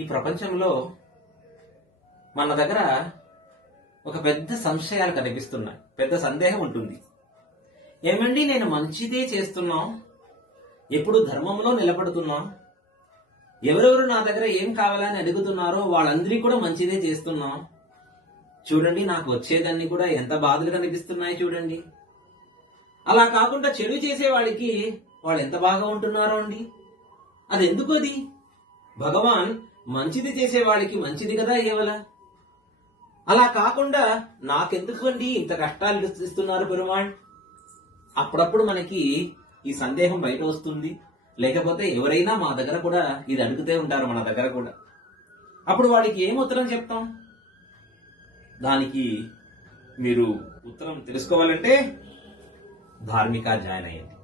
ఈ ప్రపంచంలో మన దగ్గర ఒక పెద్ద సంశయాలు కనిపిస్తున్నాయి, పెద్ద సందేహం ఉంటుంది. ఏమండి, నేను మంచిదే చేస్తున్నాం, ఎప్పుడు ధర్మంలో నిలబడుతున్నాం, ఎవరెవరు నా దగ్గర ఏం కావాలని అడుగుతున్నారో వాళ్ళందరికీ కూడా మంచిదే చేస్తున్నాం, చూడండి నాకు వచ్చేదాన్ని కూడా ఎంత బాధలు కనిపిస్తున్నాయి చూడండి. అలా కాకుండా చెడు చేసే వాళ్ళకి వాళ్ళు ఎంత బాగా ఉంటున్నారో అండి. అది ఎందుకు? అది భగవాన్ మంచిది చేసే వాళ్ళకి మంచిది కదా ఇవ్వాల. అలా కాకుండా నాకెందుకు అండి ఇంత కష్టాలు ఇస్తున్నారు పెరుమాళ్? అప్పుడప్పుడు మనకి ఈ సందేహం బయట వస్తుంది. లేకపోతే ఎవరైనా మా దగ్గర కూడా ఇది అడుగుతూ ఉంటారు, మన దగ్గర కూడా. అప్పుడు వాడికి ఏం ఉత్తరం చెప్తాం? దానికి మీరు ఉత్తరం తెలుసుకోవాలంటే ధార్మిక జాయిన్ అయ్యండి.